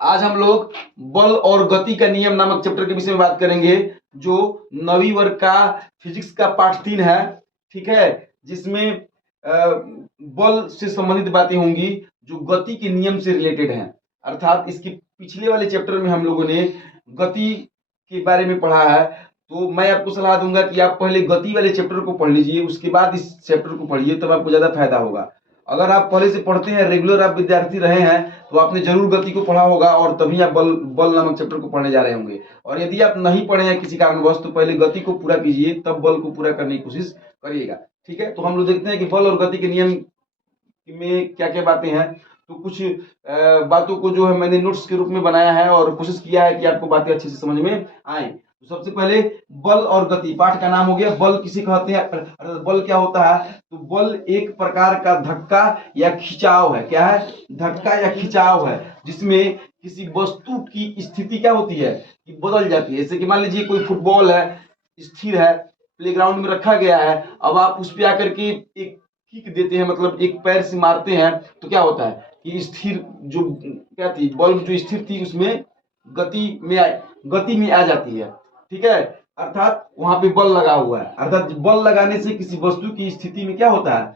आज हम लोग बल और गति का नियम नामक चैप्टर के विषय में बात करेंगे, जो 9वीं वर्ग का फिजिक्स का पार्ट 3 है। ठीक है, जिसमें बल से संबंधित बातें होंगी जो गति के नियम से रिलेटेड हैं। अर्थात इसके पिछले वाले चैप्टर में हम लोगों ने गति के बारे में पढ़ा है, तो मैं आपको सलाह दूंगा कि आप पहले गति वाले चैप्टर को पढ़ लीजिए, उसके बाद इस चैप्टर को पढ़िए, तब आपको ज्यादा फायदा होगा। अगर आप पहले से पढ़ते हैं, रेगुलर आप विद्यार्थी रहे हैं, तो आपने जरूर गति को पढ़ा होगा और तभी आप बल नामक चैप्टर को पढ़ने जा रहे होंगे। और यदि आप नहीं पढ़े हैं किसी कारणवश, तो पहले गति को पूरा कीजिए, तब बल को पूरा करने की कोशिश करिएगा। ठीक है, तो हम लोग देखते हैं कि बल और गति के नियम में क्या क्या बातें हैं। तो कुछ बातों को जो है मैंने नोट्स के रूप में बनाया है और कोशिश किया है कि आपको बातें अच्छे से समझ में आए। तो सबसे पहले बल और गति, पाठ का नाम हो गया बल किसे कहते हैं। बल क्या होता है? तो बल एक प्रकार का धक्का या खिंचाव है। क्या है? धक्का या खिंचाव है, जिसमें किसी वस्तु की स्थिति क्या होती है कि बदल जाती है। जैसे कि मान लीजिए कोई फुटबॉल है, स्थिर है, प्लेग्राउंड में रखा गया है, अब आप उस पर आकर के एक किक देते हैं, मतलब एक पैर से मारते हैं, तो क्या होता है कि स्थिर जो क्या थी, बॉल जो स्थिर थी उसमें गति में आ जाती है। ठीक है, अर्थात वहां पे बल लगा हुआ है। अर्थात बल लगाने से किसी वस्तु की स्थिति में क्या होता है?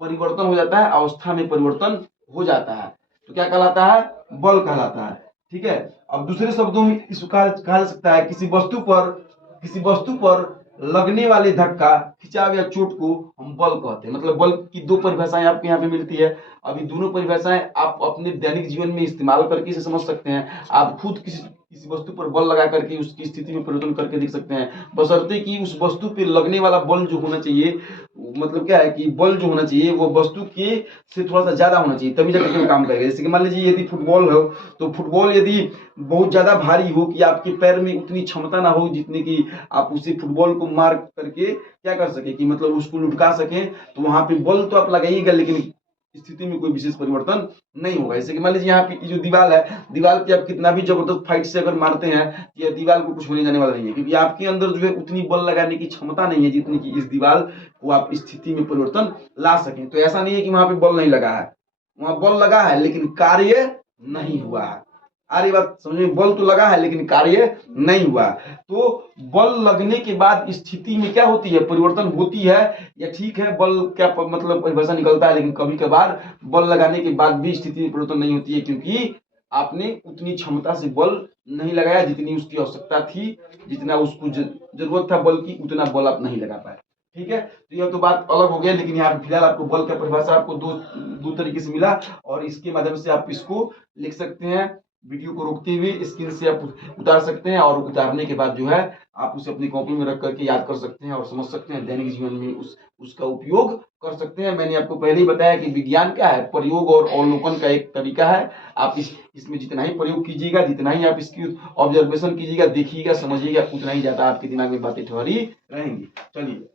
परिवर्तन हो जाता है, अवस्था में परिवर्तन हो जाता है, तो क्या कहलाता है? बल कहलाता है। ठीक है, अब दूसरे शब्दों में इसको कहा जा सकता है किसी वस्तु पर लगने वाले धक्का, खिंचाव या चोट को हम बल कहते हैं। मतलब बल की दो परिभाषाएं आपको यहाँ पे मिलती है। अभी दोनों परिभाषाएं आप अपने दैनिक जीवन में इस्तेमाल करके इसे समझ सकते हैं। आप खुद किसी वस्तु पर बल लगा करके उसकी स्थिति में परिवर्तन करके देख सकते हैं, बशर्ते कि उस वस्तु पे लगने वाला बल जो होना चाहिए, मतलब क्या है कि बल जो होना चाहिए वो वस्तु के से थोड़ा सा ज्यादा होना चाहिए, तभी जाकर काम करेगा। जैसे कि मान लीजिए यदि फुटबॉल हो, तो फुटबॉल यदि बहुत ज्यादा भारी हो कि आपके पैर में उतनी क्षमता ना हो जितनी कि आप उसे फुटबॉल को मार करके क्या कर सके कि मतलब उसको लुढ़का सके, तो वहां पे बल तो आप लगाइएगा, लेकिन स्थिति में कोई विशेष परिवर्तन नहीं होगा। जैसे कि मान लीजिए यहाँ पे जो दीवार है, दीवार पे आप कितना भी जबरदस्त फाइट से अगर मारते हैं, ये दीवार को कुछ होने जाने वाला नहीं है, क्योंकि आपके अंदर जो है उतनी बल लगाने की क्षमता नहीं है जितनी कि इस दीवार को आप स्थिति में परिवर्तन ला सकें। तो ऐसा नहीं है कि वहां पे बल नहीं लगा है, वहां बल लगा है लेकिन कार्य नहीं हुआ है। आ रही बात समझ में? बल तो लगा है लेकिन कार्य नहीं हुआ। तो बल लगने के बाद स्थिति में क्या होती है? परिवर्तन होती है। या ठीक है, बल क्या मतलब परिभाषा निकलता है, लेकिन कभी कभार बल लगाने के बाद भी स्थिति में परिवर्तन नहीं होती है, क्योंकि आपने उतनी क्षमता से बल नहीं लगाया जितनी उसकी आवश्यकता थी, जितना उसको जरूरत था बल की, उतना बल आप नहीं लगा पाए। ठीक है, तो यह तो बात अलग हो गया, लेकिन यहाँ फिलहाल आपको बल का परिभाषा आपको दो तरीके से मिला, और इसके माध्यम से आप इसको लिख सकते हैं। वीडियो को रोकते हुए स्क्रीन से आप उतार सकते हैं, और उतारने के बाद जो है आप उसे अपनी कॉपी में रख करके याद कर सकते हैं और समझ सकते हैं, दैनिक जीवन में उसका उपयोग कर सकते हैं। मैंने आपको पहले ही बताया कि विज्ञान क्या है? प्रयोग और अवलोकन का एक तरीका है। आप इसमें जितना ही प्रयोग कीजिएगा, जितना ही आप इसकी ऑब्जर्वेशन कीजिएगा, देखिएगा, समझिएगा, उतना ही ज्यादा आपके दिमाग में बातें ठहरी रहेंगी। चलिए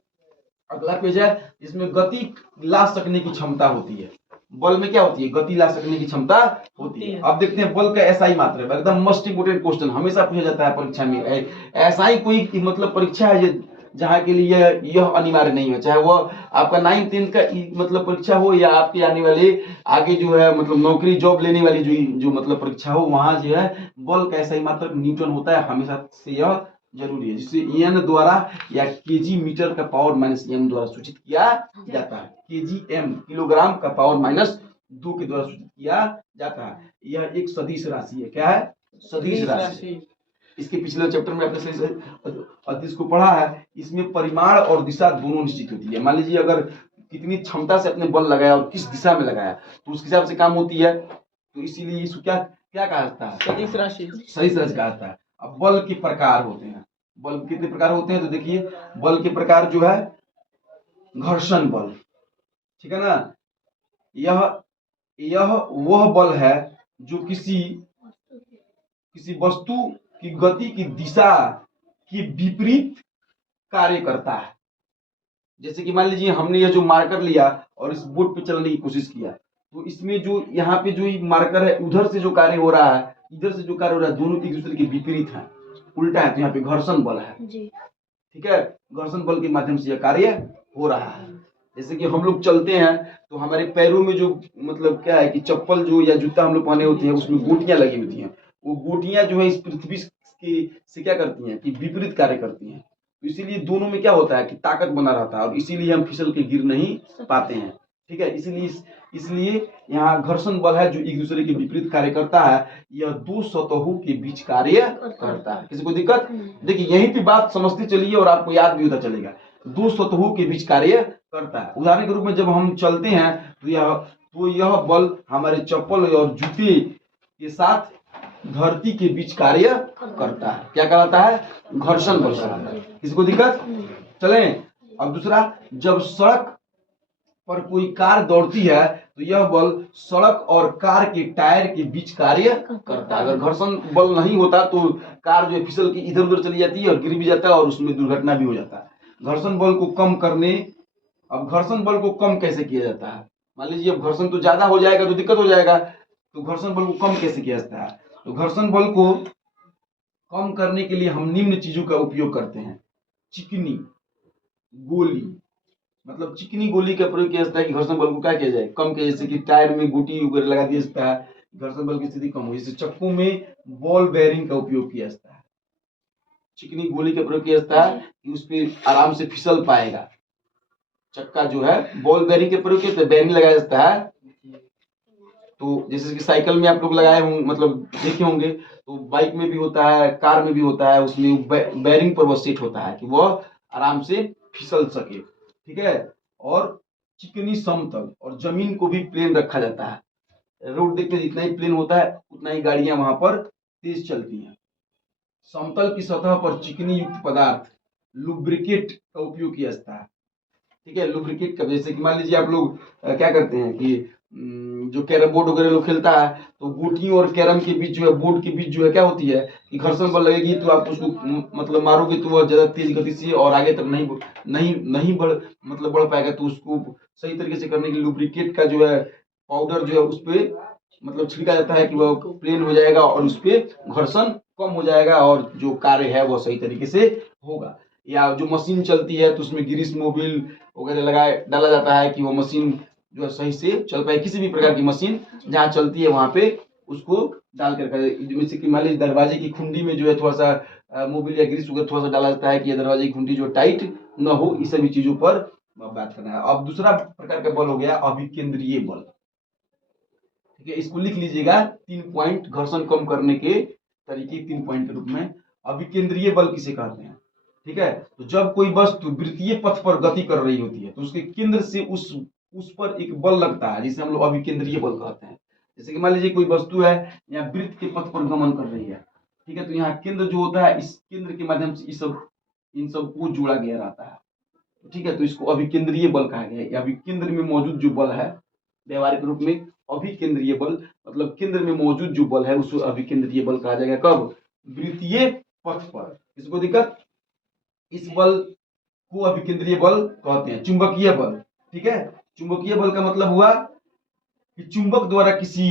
अगला पेज है, जिसमें गति ला सकने की क्षमता होती है। बल में क्या होती है? गति ला सकने की क्षमता होती है। अब देखते हैं बल का एसआई मात्रा, एकदम मोस्ट इंपोर्टेंट क्वेश्चन, हमेशा पूछा जाता है परीक्षा में। एसआई कोई मतलब परीक्षा है जहाँ के लिए यह अनिवार्य नहीं है, चाहे वह आपका 9th 10th का मतलब परीक्षा हो, या आपके आने वाले आगे जो है मतलब नौकरी जॉब लेने वाली जो मतलब परीक्षा हो, वहां जो है बल का एसआई मात्रक न्यूटन होता है, हमेशा से यह जरूरी है, जिसे एन द्वारा या केजी मीटर का पावर माइनस एम द्वारा सूचित किया जाता है। केजी एम किलोग्राम का पावर माइनस 2 के द्वारा सूचित किया जाता है। यह एक सदिश राशि है। क्या है? सदिश राशि। इसके पिछले चैप्टर में आपने सदिश को पढ़ा है। इसमें परिमाण और दिशा दोनों निश्चित होती है। मान लीजिए अगर कितनी क्षमता से अपने बल लगाया और किस दिशा में लगाया, तो उसके हिसाब से काम होती है। तो इसीलिए इसको क्या क्या कहा जाता है? सदिश राशि। सदिश राशि कहा जाता है। अब बल के प्रकार होते हैं। बल कितने प्रकार होते हैं? तो देखिए, बल के प्रकार जो है, घर्षण बल, ठीक है ना, यह वह बल है जो किसी वस्तु की गति की दिशा के विपरीत कार्य करता है। जैसे कि मान लीजिए हमने यह जो मार्कर लिया और इस बोर्ड पे चलने की कोशिश किया, तो इसमें जो यहाँ पे जो मार्कर है, उधर से जो कार्य हो रहा है, इधर से जो कार्य हो रहा है, दोनों एक दूसरे के विपरीत है, उल्टा है, तो यहाँ पे घर्षण बल है जी। ठीक है, घर्षण बल के माध्यम से यह कार्य हो रहा है। जैसे कि हम लोग चलते हैं तो हमारे पैरों में जो मतलब क्या है कि चप्पल जो या जूता हम लोग पहने होते हैं उसमें गोटियां लगी होती हैं। वो गोटियां जो है इस पृथ्वी के से क्या करती हैं कि विपरीत कार्य करती हैं। तो इसीलिए दोनों में क्या होता है कि ताकत बना रहता है और इसीलिए हम फिसल के गिर नहीं पाते हैं। ठीक है, इसलिए यहाँ घर्षण बल है जो एक दूसरे के विपरीत कार्य करता है। यह दो सतहों के बीच कार्य करता है। किसी को दिक्कत? देखिए यहीं पे बात समझते चलिए और आपको याद भी होता चलेगा। दो सतहों के बीच कार्य करता है। उदाहरण के रूप में जब हम चलते हैं तो यह बल हमारे चप्पल और जूते के साथ धरती के बीच कार्य करता है। क्या कहलाता है? घर्षण बल कहलाता है। किसी को दिक्कत? चलें। अब दूसरा, जब सड़क पर कोई कार दौड़ती है तो यह बल सड़क और कार के टायर के बीच कार्य करता है। अगर घर्षण बल नहीं होता तो कार जो है फिसल के इधर उधर चली जाती है और गिर भी जाता है और उसमें दुर्घटना भी हो जाता है। घर्षण बल को कम करने, अब घर्षण बल को कम कैसे किया जाता है? मान लीजिए अब घर्षण तो ज्यादा हो जाएगा तो दिक्कत हो जाएगा, तो घर्षण बल को कम कैसे किया जाता है? तो घर्षण बल को कम करने के लिए हम निम्न चीजों का उपयोग करते हैं। चिकनी गोली, मतलब चिकनी गोली का प्रयोग किया जाता है कि घर्षण बल को क्या किया जाए? कम किया। जैसे कि टायर में गोटी वगैरह लगा दिया जाता है, घर्षण बल की स्थिति कम हो। जैसे चक्कू में बॉल बेयरिंग का उपयोग किया जाता है। चिकनी गोली का प्रयोग किया जाता है कि उस पर आराम से फिसल पाएगा। चक्का जो है बॉल बेयरिंग के प्रयोग किया, बेयरिंग लगाया जाता है। तो जैसे कि साइकिल में आप लोग लगाए होंगे, मतलब देखे होंगे, तो बाइक में भी होता है, कार में भी होता है। उसमें बेयरिंग पर वो सेट होता है कि वह आराम से फिसल सके। ठीक है। और चिकनी समतल और जमीन को भी प्लेन रखा जाता है। रोड देखते जितना ही प्लेन होता है उतना ही गाड़ियां वहां पर तेज चलती हैं। समतल की सतह पर चिकनी युक्त पदार्थ लुब्रिकेट का उपयोग किया जाता है। ठीक है, लुब्रिकेट का, जैसे कि मान लीजिए आप लोग क्या करते हैं कि जो कैरम बोर्ड वगैरह लोग खेलता है तो गोटियों और कैरम के बीच जो है, बोर्ड के बीच जो है क्या होती है कि घर्षण बल लगेगी तो आप उसको मतलब मारोगे तो वह ज्यादा तेज गति से और आगे तक नहीं बढ़ पाएगा। तो उसको सही तरीके से करने के लिए लुब्रिकेट का जो है पाउडर जो है उस पर मतलब छिड़का जाता है कि वह प्लेन हो जाएगा और उस पर घर्षण कम हो जाएगा और जो कार्य है वह सही तरीके से होगा। या जो मशीन चलती है तो उसमें ग्रीस मोबिल वगैरह लगाए डाला जाता है कि वो मशीन जो है सही से चल पाए। किसी भी प्रकार की मशीन जहाँ चलती है वहां पे उसको डाल कर, जैसे कि मान लीजिए दरवाजे की खुंडी में जो है थोड़ा सा मोबिल या ग्रीस वगैरह थोड़ा सा डाला जाता है कि दरवाजे की खुंडी जो टाइट न हो। इस सभी चीजों पर बात करना है। अब दूसरा प्रकार का बल हो गया अभिकेंद्रीय बल। ठीक है, इसको लिख लीजिएगा 3 पॉइंट घर्षण कम करने के तरीके 3 पॉइंट के रूप में। अभिकेंद्रीय बल किसे कहते हैं? ठीक है, तो जब कोई वस्तु वृत्तीय पथ पर गति कर रही होती है तो उसके केंद्र से उस पर एक बल लगता है जिसे हम लोग अभिकेंद्रीय बल कहते हैं। जैसे कि मान लीजिए कोई वस्तु है यहाँ वृत्त के पथ पर गमन कर रही है। ठीक है, तो यहाँ केंद्र जो होता है इस केंद्र के माध्यम से इन सब को जोड़ा गया रहता है। ठीक है, तो इसको अभिकेंद्रीय बल कहा गया है। अभिकेंद्र में मौजूद जो बल है व्यवहारिक रूप में अभिकेंद्रीय बल, मतलब केंद्र में मौजूद जो बल है उसको अभिकेंद्रीय बल कहा जाएगा। कब? वृत्तीय पथ पर। इसको दिक्कत? इस बल को अभिकेंद्रीय बल कहते हैं। चुंबकीय बल, ठीक है, चुंबकीय बल का मतलब हुआ कि चुंबक द्वारा किसी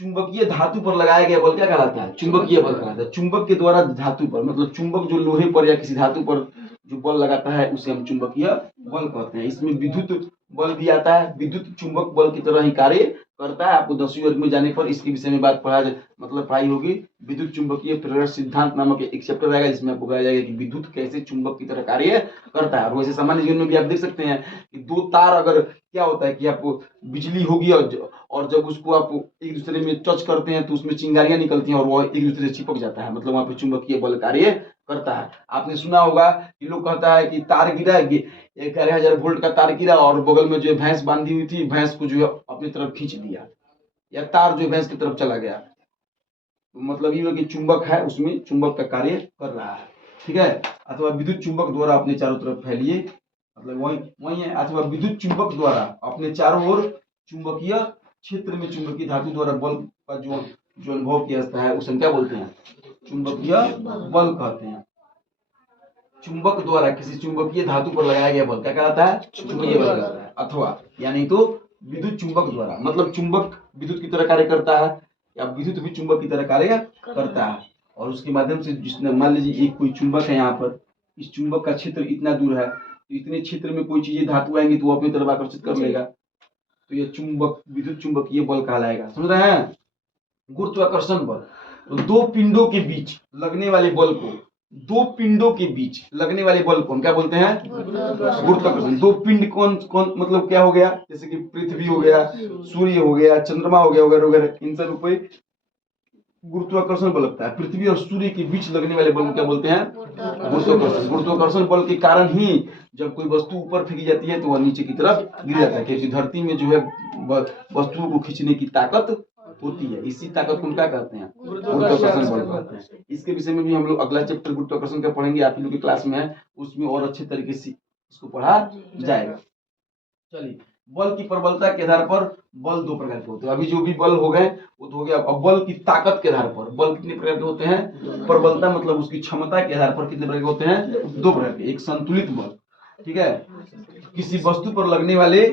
चुंबकीय धातु पर लगाया गया बल क्या कहलाता है? चुंबकीय बल कहलाता है। चुंबक के द्वारा धातु पर, मतलब चुंबक जो लोहे पर या किसी धातु पर जो बल लगाता है उसे हम चुंबकीय बल कहते हैं। इसमें विद्युत बल भी आता है, विद्युत चुंबक बल की तरह ही कार्य करता है। आपको 10वीं वर्ग में जाने पर इसके विषय में बात पढ़ाई होगी। विद्युत चुंबकीय प्रेरण सिद्धांत नामक एक चैप्टर आएगा जिसमें आपको बताया जाएगा कि विद्युत कैसे चुंबक की तरह कार्य करता है। और वैसे सामान्य जीवन में भी आप देख सकते हैं कि दो तार, अगर क्या होता है कि आपको बिजली होगी और जब उसको आप एक दूसरे में टच करते हैं तो उसमें चिंगारियां निकलती हैं और वह एक दूसरे से चिपक जाता है, मतलब वहां पे चुंबकीय बल कार्य करता है। आपने सुना होगा कि लोग कहता है कि तार गिरा, 11,000 वोल्ट का तार गिरा और बगल में जो है भैंस बांधी हुई थी, भैंस को जो है अपनी तरफ खींच दिया या तार जो भैंस की तरफ चला गया। तो मतलब ये कि चुंबक है उसमें चुंबक का कार्य कर रहा है। ठीक है, अथवा विद्युत चुंबक द्वारा अपने चारों तरफ फैलिए, मतलब वही है। अथवा विद्युत चुंबक द्वारा अपने चारों ओर चुंबकीय क्षेत्र में चुंबकीय धातु द्वारा बल का जो अनुभव किया जाता है उसे क्या बोलते हैं? चुंबकीय बल कहते हैं। चुंबक द्वारा किसी चुंबकीय धातु पर लगाया गया बल क्या कहलाता है? चुंबकीय बल कहलाता है। अथवा यानी तो विद्युत चुंबक द्वारा, मतलब चुंबक विद्युत की तरह कार्य करता है या विद्युत भी चुंबक की तरह कार्य करता है। और उसके माध्यम से जिसने, मान लीजिए एक कोई चुंबक है यहाँ पर, इस चुंबक का क्षेत्र इतना दूर है तो इतने क्षेत्र में कोई चीजें धातु आएंगी तो वो अपनी तरफ आकर्षित कर लेगा, तो ये चुंबक विद्युत चुंबकीय बल कहलाएगा। समझ रहे हैं? गुरुत्वाकर्षण बल, तो दो पिंडों के बीच लगने वाले बल को, दो पिंडों के बीच लगने वाले बल को हम क्या बोलते हैं? गुरुत्वाकर्षण। दो पिंड कौन कौन, मतलब क्या हो गया, जैसे कि पृथ्वी हो गया, सूर्य हो गया, चंद्रमा हो गया वगैरह वगैरह, इन सब पे गुरुत्वाकर्षण बल लगता है। पृथ्वी और सूर्य के बीच लगने वाले बल को क्या बोलते हैं? गुरुत्वाकर्षण। गुरुत्वाकर्षण बल के कारण ही जब कोई वस्तु ऊपर फेंकी जाती है तो वह नीचे की तरफ गिर जाता है, क्योंकि धरती में जो है वस्तुओं को खींचने की ताकत होती है, इसी ताकत को क्या कहते हैं? गुरुत्वाकर्षण बल कहते हैं। इसके विषय में भी हम लोग अगला चैप्टर गुरुत्वाकर्षण का पढ़ेंगे, आप लोग की क्लास में है, उसमें और अच्छे तरीके से इसको पढ़ा जाएगा। चलिए, बल की प्रबलता के आधार पर बल दो प्रकार के होते हैं। अभी जो भी बल हो गए वो तो हो गया। अब बल की ताकत के आधार पर बल कितने प्रकार के होते हैं? प्रबलता मतलब उसकी क्षमता के आधार पर कितने प्रकार के होते हैं? दो प्रकार के। एक संतुलित बल, ठीक है, किसी वस्तु पर लगने वाले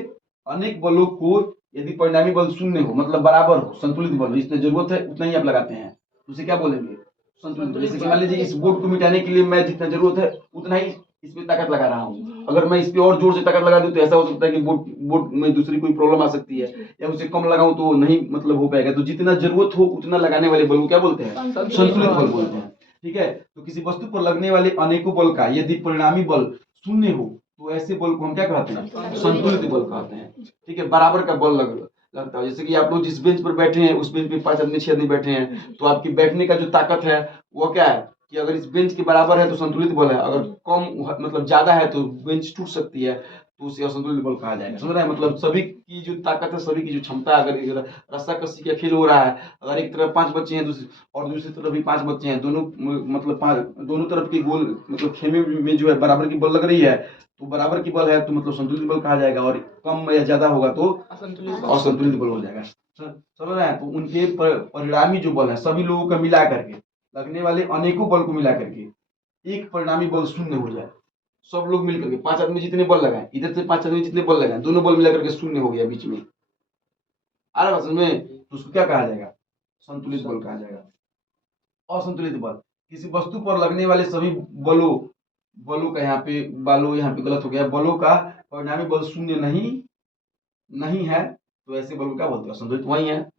अनेक बलों को यदि परिणामी बल शून्य हो, मतलब बराबर हो, संतुलित बल, जितनी जरूरत है उतना ही आप लगाते हैं, उसे क्या बोलेंगे? संतुलित बल। जैसे कि मान लीजिए इस बोर्ड को मिटाने के लिए मैं जितना जरूरत है उतना ही इसमें ताकत लगा रहा हूँ, अगर मैं इस पे और जोर से ताकत लगा दूं तो ऐसा हो सकता है कि बोर्ड में दूसरी कोई प्रॉब्लम आ सकती है, या उसे कम लगाऊं तो नहीं मतलब हो पाएगा। तो जितना जरूरत हो उतना लगाने वाले बल को क्या बोलते हैं? संतुलित बल बोलते हैं। ठीक है, तो किसी वस्तु पर लगने वाले अनेकों बल का यदि परिणामी बल शून्य हो तो ऐसे बल को हम क्या कहते हैं? संतुलित बल कहते हैं। ठीक है, बराबर का बल लगता है। जैसे कि आप लोग जिस बेंच पर बैठे हैं उस बेंच पे 5 आदमी 6 आदमी बैठे हैं, तो आपकी बैठने का जो ताकत है वो क्या है कि अगर इस बेंच के बराबर है तो संतुलित बल है, अगर कम मतलब ज्यादा है तो बेंच टूट सकती है, तो उसे असंतुलित बल कहा जाएगा। समझ रहे हैं? मतलब सभी की जो ताकत है, सभी की जो क्षमता है, अगर रस्साकसी का खेल हो रहा है, अगर एक तरफ 5 बच्चे हैं और दूसरी तरफ भी 5 बच्चे हैं, दोनों मतलब दोनों तरफ के गोल मतलब खेमे में जो है बराबर की बल लग रही है, तो बराबर की बल है तो मतलब संतुलित बल कहा जाएगा, और कम या ज्यादा होगा तो असंतुलित बल हो जाएगा। समझ रहे हैं? तो उनके परिणामी जो बल है सभी लोगों का मिला करके, लगने वाले अनेकों बल को मिला करके एक परिणामी बल शून्य हो जाए। सब लोग मिलकर के 5 आदमी जितने बल लगाए, इधर से 5 आदमी जितने बल लगाए, दोनों बल मिलाकर के शून्य हो गया बीच में, आ रहा समझ में? तो उसको क्या कहा जाएगा? संतुलित बल कहा जाएगा। असंतुलित बल, किसी वस्तु पर लगने वाले सभी बलों का यहाँ पे गलत हो गया, बलों का परिणामी बल शून्य नहीं है तो ऐसे बल को क्या बोलते हैं? असंतुलित। वही है,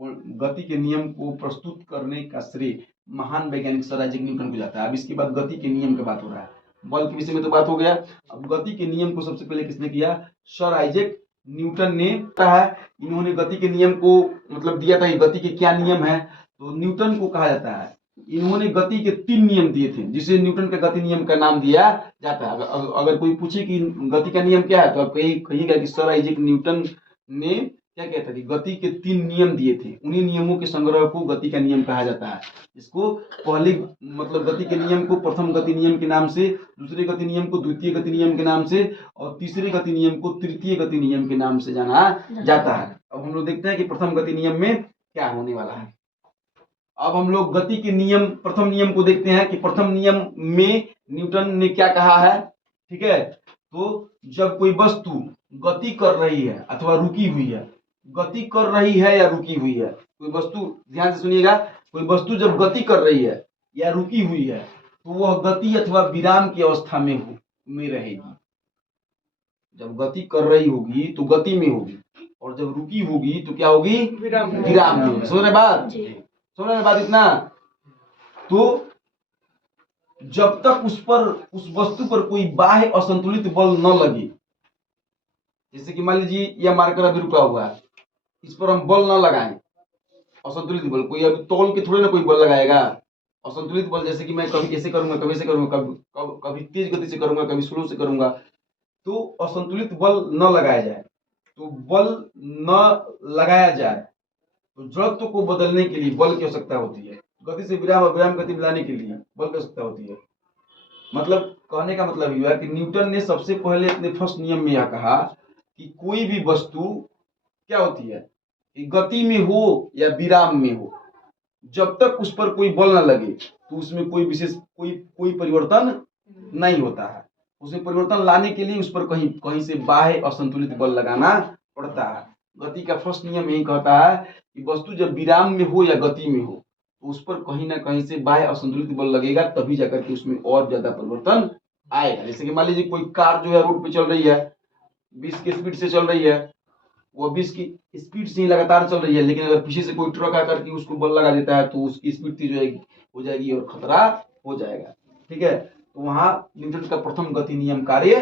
गति के नियम को प्रस्तुत करने का श्रेय महान वैज्ञानिक सर आइजैक न्यूटन को जाता है। अब इसके बाद गति के नियम की बात हो रहा है, बल के विषय में तो बात हो गया, अब गति के नियम को सबसे पहले किसने किया? सर आइजैक न्यूटन ने है। इन्होंने गति के नियम को मतलब दिया था, गति के क्या नियम है, तो न्यूटन को कहा जाता है। इन्होंने गति के 3 नियम दिए थे जिसे न्यूटन के गति नियम का नाम दिया जाता है। अगर कोई पूछे कि गति का नियम क्या है तो आप कहिएगा कि सर आइजैक न्यूटन ने क्या कहता है, गति के 3 नियम दिए थे, उन्हीं नियमों के संग्रह को गति का नियम कहा जाता है। इसको पहले मतलब गति के नियम को प्रथम गति नियम के नाम से, दूसरे गति नियम को द्वितीय गति नियम के नाम से, और तीसरे गति नियम को तृतीय गति नियम के नाम से जाना जाता है। अब हम लोग देखते हैं कि प्रथम गति नियम में क्या होने वाला है। अब हम लोग गति के नियम, प्रथम नियम को देखते हैं कि प्रथम नियम में न्यूटन ने क्या कहा है। ठीक है, तो जब कोई वस्तु गति कर रही है अथवा रुकी हुई है, गति कर रही है या रुकी हुई है, कोई वस्तु, ध्यान से सुनिएगा, कोई वस्तु जब गति कर रही है या रुकी हुई है तो वह गति अथवा विराम की अवस्था में रहेगी। जब गति कर रही होगी तो गति में होगी, और जब रुकी होगी तो क्या होगी? विराम में होगी। समझ रहे बात? समझ रहे बात इतना? तो जब तक उस वस्तु पर कोई बाह्य असंतुलित बल न लगे, जैसे कि मान लीजिए यह मार्कर अभी रुका हुआ है, इस पर हम बल न लगाएं, असंतुलित बल, कोई अभी तौल के थोड़े ना कोई बल लगाएगा। असंतुलित बल जैसे कि मैं कभी ऐसे करूंगा, कभी ऐसे करूंगा, कभी तेज गति से करूंगा, कभी स्लो से करूंगा, तो असंतुलित बल न लगाया जाए। तो बल न लगाया जाए तो जड़त्व को बदलने के लिए बल की आवश्यकता होती है, गति से विराम और विराम गति मिलाने के लिए बल की आवश्यकता होती है। मतलब कहने का मतलब यह है कि न्यूटन ने सबसे पहले अपने फर्स्ट नियम में यह कहा कि कोई भी वस्तु क्या होती है कि गति में हो या विराम में हो, जब तक उस पर कोई बल न लगे तो उसमें कोई विशेष कोई परिवर्तन नहीं होता है। उसमें परिवर्तन लाने के लिए उस पर कहीं से बाह्य असंतुलित बल लगाना पड़ता है। गति का फर्स्ट नियम यही कहता है कि वस्तु जब विराम में हो या गति में हो तो उस पर कहीं ना कहीं से बाह्य असंतुलित बल लगेगा, तभी जाकर के उसमें और ज्यादा परिवर्तन आएगा। जैसे कि मान लीजिए कोई कार जो है रोड पे चल रही है, 20 की स्पीड से चल रही है, वो 20 की स्पीड से ही लगातार चल रही है, लेकिन अगर पीछे से कोई ट्रक आकर के उसको बल लगा देता है तो उसकी स्पीड तेज हो जाएगी और खतरा हो जाएगा। ठीक है, तो वहां न्यूटन का प्रथम गति नियम कार्य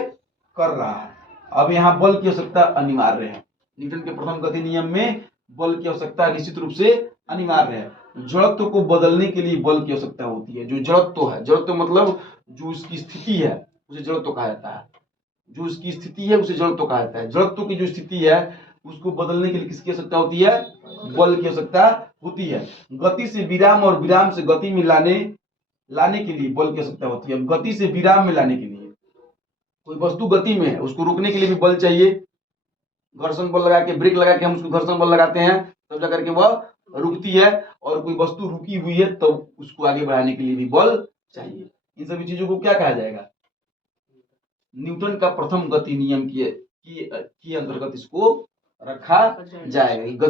कर रहा है। अब यहाँ बल की आवश्यकता अनिवार्य है। न्यूटन के प्रथम गति नियम में बल की आवश्यकता निश्चित रूप से अनिवार्य है। जड़त्व को बदलने के लिए बल की आवश्यकता होती है। जो जड़त्व है, जड़त्व मतलब जो उसकी स्थिति है उसे जड़त्व कहा जाता है। जो उसकी स्थिति है उसे जड़त्व कहा जाता है। जड़त्व की जो स्थिति है उसको बदलने के लिए किसकी आवश्यकता होती है? बल की आवश्यकता होती है। गति से विराम और विराम से गति में लाने के लिए बल की आवश्यकता होती है। गति से विराम में लाने के लिए, कोई वस्तु गति में है उसको रोकने के लिए भी बल चाहिए। घर्षण बल लगा के, ब्रेक लगा के हम उसको घर्षण बल लगाते हैं, तब जाकर के वह रुकती है। और कोई वस्तु रुकी हुई है तो उसको आगे बढ़ाने के लिए भी बल चाहिए। इन सभी चीजों को क्या कहा जाएगा? न्यूटन का प्रथम गति नियम की अंतर्गत इसको रखा जाएगा।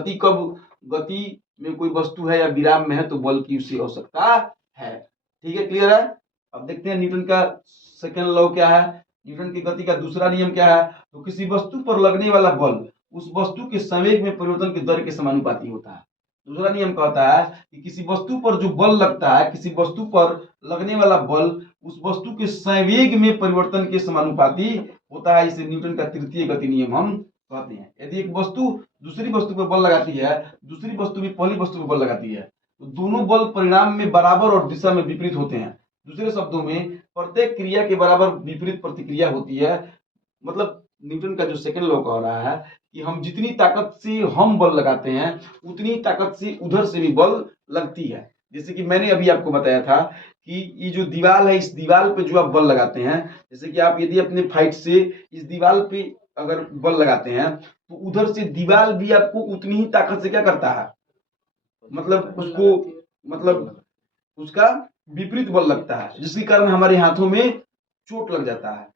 गति में कोई वस्तु है या विराम में है तो बल की उसे आवश्यकता है। ठीक है, क्लियर है? अब देखते हैं न्यूटन का सेकेंड लॉ क्या है। न्यूटन की गति का दूसरा नियम क्या है? तो किसी वस्तु पर लगने वाला बल उस वस्तु के संवेग में परिवर्तन की दर के समानुपाती होता है। दूसरा नियम कहता है कि किसी वस्तु पर जो बल लगता है, किसी वस्तु पर लगने वाला बल उस वस्तु के संवेग में परिवर्तन के समानुपाती होता है। इसे न्यूटन का तृतीय गति नियम हम कहते हैं। यदि एक वस्तु दूसरी वस्तु पर बल लगाती है, दूसरी वस्तु भी पहली वस्तु पर बल लगाती है, तो दोनों बल परिणाम में बराबर और दिशा में विपरीत होते हैं। दूसरे शब्दों में प्रत्येक क्रिया के बराबर विपरीत प्रतिक्रिया होती है। मतलब न्यूटन का जो सेकंड लॉ कह रहा है कि हम जितनी ताकत से हम बल लगाते हैं उतनी ताकत से उधर से भी बल लगती है। जैसे कि मैंने अभी आपको बताया था कि ये जो दीवार है, इस दीवार पे जो आप बल लगाते हैं, जैसे कि आप यदि अपने फाइट से इस दीवार पे अगर बल लगाते हैं तो उधर से दीवार भी आपको उतनी ही ताकत से क्या करता है, मतलब उसका विपरीत बल लगता है, जिसके कारण हमारे हाथों में चोट लग जाता है।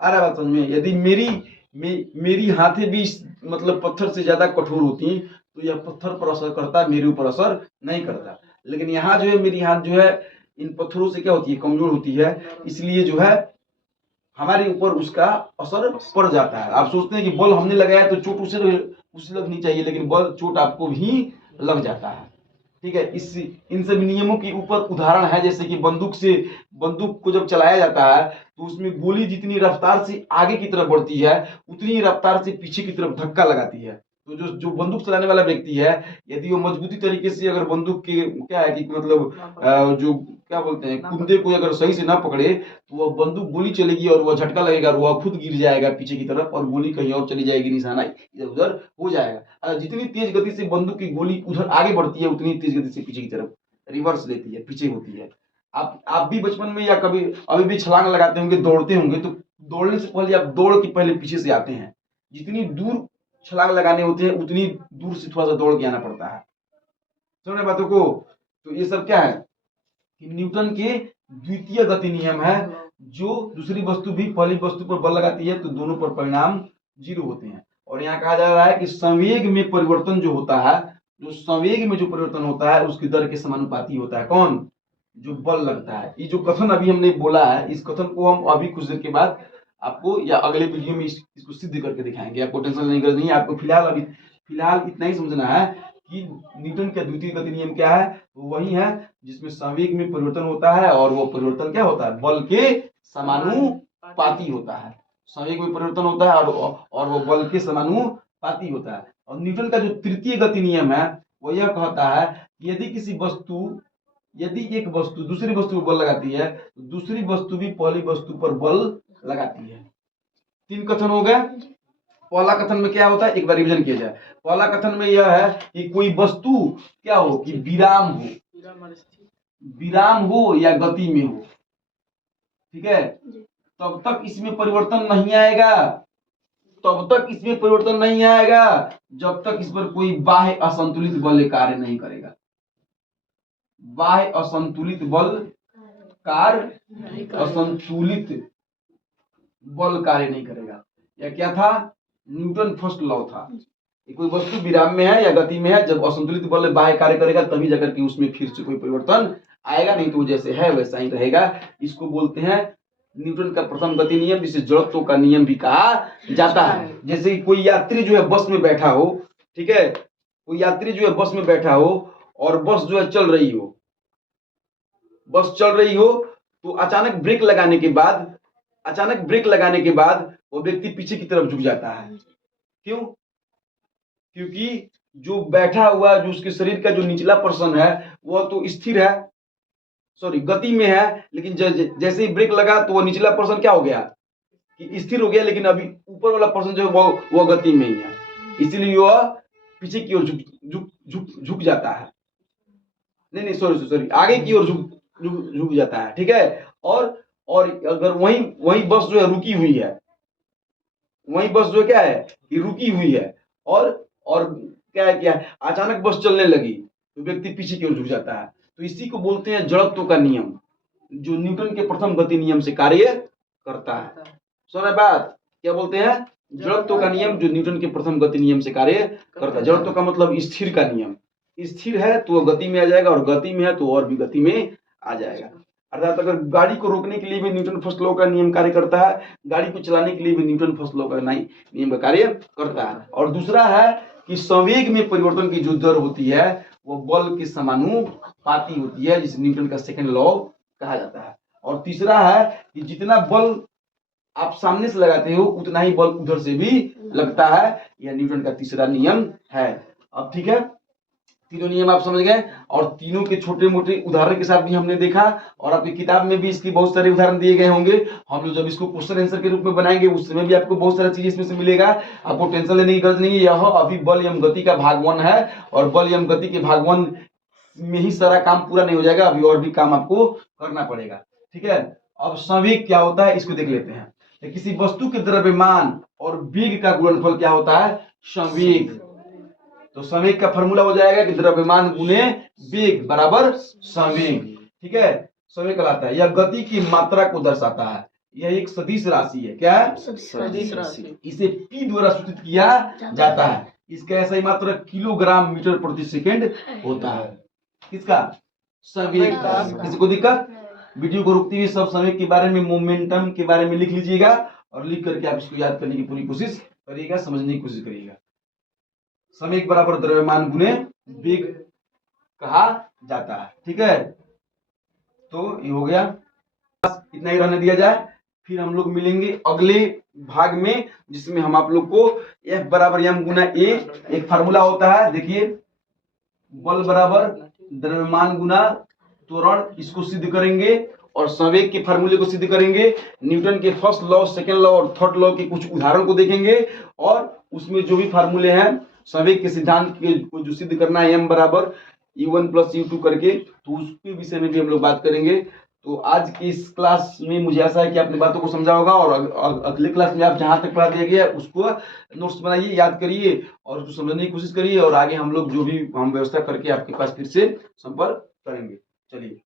आ रहा बात समझ में? यदि मेरी हाथें भी मतलब पत्थर से ज्यादा कठोर होती तो यह पत्थर पर असर करता, मेरे ऊपर असर नहीं करता। लेकिन यहाँ जो है मेरी हाथ जो है इन पत्थरों से क्या होती है, कमजोर होती है, इसलिए जो है हमारे ऊपर उसका असर पड़ जाता है। आप सोचते हैं कि बल हमने लगाया तो चोट उसे लगनी चाहिए, लेकिन बल चोट आपको भी लग जाता है। ठीक है, इन सभी नियमों के ऊपर उदाहरण है, जैसे कि बंदूक को जब चलाया जाता है तो उसमें गोली जितनी रफ्तार से आगे की तरफ बढ़ती है उतनी रफ्तार से पीछे की तरफ धक्का लगाती है। तो जो बंदूक चलाने वाला व्यक्ति है, यदि वो मजबूती तरीके से अगर बंदूक के क्या है कि मतलब जो क्या बोलते हैं कुंदे को अगर सही से ना पकड़े तो वह बंदूक गोली चलेगी और वह झटका लगेगा और वह खुद गिर जाएगा पीछे की तरफ और गोली कहीं और चली जाएगी, निशाना इधर उधर हो जाएगा। जितनी तेज गति से बंदूक की गोली उधर आगे बढ़ती है उतनी तेज गति से पीछे की तरफ रिवर्स लेती है, पीछे होती है। आप भी बचपन में या कभी अभी भी छलांग लगाते होंगे, दौड़ते होंगे, तो दौड़ने से पहले आप दौड़ के पहले पीछे से आते हैं। जितनी दूर छलांग लगाने होते हैं उतनी दूर से थोड़ा सा दौड़ के आना पड़ता है। समझ रहे बातों को? तो ये सब क्या है कि न्यूटन के द्वितीय गति नियम है। जो दूसरी वस्तु भी पहली वस्तु पर बल लगाती है तो दोनों पर परिणाम जीरो होते हैं। और यहाँ कहा जा रहा है कि संवेग में परिवर्तन जो होता है, जो संवेग में जो परिवर्तन होता है उसकी दर के समानुपाती होता है। कौन? जो बल लगता है। ये जो कथन अभी हमने बोला है, इस कथन को हम अभी कुछ देर के बाद आपको या अगले वीडियो में इसको सिद्ध करके दिखाएंगे। आपको टेंशन लेने की जरूरत नहीं है। आपको फिलहाल इतना ही समझना है कि न्यूटन का द्वितीय गति नियम क्या है। तो वही है जिसमें संवेग में परिवर्तन होता है और वो परिवर्तन क्या होता है, बल के समानुपाती होता है। संवेग में परिवर्तन होता है और वो बल के समानुपाती होता है। और न्यूटन का जो तृतीय गति नियम है वो यह कहता है कि यदि एक वस्तु दूसरी वस्तु पर बल लगाती है तो दूसरी वस्तु भी पहली वस्तु पर बल लगाती है। 3 कथन हो गए। पहला कथन में क्या होता है, एक बार रिवीजन किया जाए। पहला कथन में यह है कि कोई वस्तु क्या हो कि विराम हो या गति में हो, ठीक है, तब तक इसमें परिवर्तन नहीं आएगा, जब तक इस पर कोई बाह्य असंतुलित बल कार्य नहीं करेगा। बाह्य असंतुलित बल कार्य नहीं करेगा। यह क्या था? न्यूटन फर्स्ट लॉ था। कोई वस्तु विराम में है या गति में है, जब असंतुलित बल बाह्य कार्य करेगा तभी जाकर के उसमें फिर से कोई परिवर्तन आएगा, नहीं तो जैसे है वैसा ही रहेगा। इसको बोलते हैं न्यूटन का प्रथम गति नियम, जिसे जड़त्व का नियम भी कहा जाता है। जैसे कि कोई यात्री जो है बस में बैठा हो, ठीक है, कोई यात्री जो है बस में बैठा हो और बस जो है चल रही हो, बस चल रही हो, तो अचानक ब्रेक लगाने के बाद वो व्यक्ति पीछे की तरफ झुक जाता है। क्यों? क्योंकि जो बैठा हुआ, जो उसके शरीर का जो निचला पोर्शन है वह तो स्थिर है, सॉरी गति में है, लेकिन जैसे ही ब्रेक लगा तो वो निचला पोर्शन क्या हो गया कि स्थिर हो गया, लेकिन अभी ऊपर वाला पोर्शन जो है वो गति में ही है, इसीलिए वह पीछे की ओर झुक जाता है। नहीं सॉरी आगे की ओर झुक जाता है, ठीक है। और अगर वही बस जो है रुकी हुई है, वही बस जो क्या है कि रुकी हुई है, और क्या है अचानक बस चलने लगी तो व्यक्ति पीछे की ओर झुक जाता है। तो इसी को बोलते हैं जड़त्व का नियम, जो न्यूटन के प्रथम गति नियम से कार्य करता है। सुना बात, क्या बोलते हैं? जड़त्व का नियम, जो न्यूटन के प्रथम गति नियम से कार्य करता है। जड़त्व का मतलब स्थिर का नियम, स्थिर है तो गति में आ जाएगा, और गति में है तो और भी गति में आ जाएगा। अर्थात अगर गाड़ी को रोकने के लिए भी न्यूटन फर्स्ट लॉ का नियम कार्य करता है, गाड़ी को चलाने के लिए भी न्यूटन फर्स्ट लॉ का नियम कार्य करता है। और दूसरा है कि संवेग में परिवर्तन की जो दर होती है वो बल के समानुपाती होती है, जिसे न्यूटन का सेकंड लॉ कहा जाता है। और तीसरा है कि जितना बल आप सामने से लगाते हो उतना ही बल उधर से भी लगता है, यह न्यूटन का तीसरा नियम है। अब ठीक है, तीनों नियम आप समझ गए, और तीनों के छोटे मोटे उदाहरण के साथ भी हमने देखा, और आपकी किताब में भी इसके बहुत सारे उदाहरण दिए गए होंगे। हम लोग जब इसको क्वेश्चन आंसर के रूप में बनाएंगे उस समय भी आपको बहुत सारा चीज इसमें से मिलेगा, आपको टेंशन लेने की गरज नहीं है। यह अभी बल एवं गति का भाग 1 है, और बल एवं गति के भाग 1 में ही सारा काम पूरा नहीं हो जाएगा, अभी और भी काम आपको करना पड़ेगा, ठीक है। अब संवेग क्या होता है इसको देख लेते हैं। किसी वस्तु के द्रव्यमान और वेग का गुणनफल क्या होता है? संवेग। तो संवेग का फॉर्मूला हो जाएगा कि द्रव्यमान गुने वेग बराबर संवेग, ठीक है। संवेग कहलाता है, यह गति की मात्रा को दर्शाता है, यह एक सदिश राशि है। क्या है? सदिश राशि। इसे पी द्वारा सूचित किया जाता है। इसका ऐसा ही मात्रा किलोग्राम मीटर प्रति सेकंड होता है। किसका? संवेग का। किसी को दिक्कत? वीडियो को रुकती हुई सब संवेग के बारे में, मोमेंटम के बारे में लिख लीजिएगा, और लिख करके आप इसको याद करने की पूरी कोशिश करिएगा, समझने की कोशिश करिएगा। संवेग बराबर द्रव्यमान गुने वेग कहा जाता है, ठीक है। तो ये हो गया, इतना ही रहने दिया जाए। फिर हम लोग मिलेंगे अगले भाग में, जिसमें हम आप लोग को F बराबर m गुना A एक फार्मूला होता है। देखिए, बल बराबर द्रव्यमान गुना त्वरण, इसको सिद्ध करेंगे, और संवेग के फार्मूले को सिद्ध करेंगे। न्यूटन के फर्स्ट लॉ, सेकंड लॉ और थर्ड लॉ के कुछ उदाहरण को देखेंगे, और उसमें जो भी फार्मूले हैं संवेग के सिद्धांत के को जो सिद्ध करना है m बराबर u1 प्लस u2 करके, तो उसके विषय में भी हम लोग बात करेंगे। तो आज की इस क्लास में मुझे आशा है कि आपने बातों को समझा होगा, और अगले क्लास में आप जहां तक पढ़ा दिया गया उसको नोट्स बनाइए, याद करिए, और उसको समझने की कोशिश करिए, और आगे हम लोग जो भी हम व्यवस्था करके आपके पास फिर से संपर्क करेंगे। चलिए।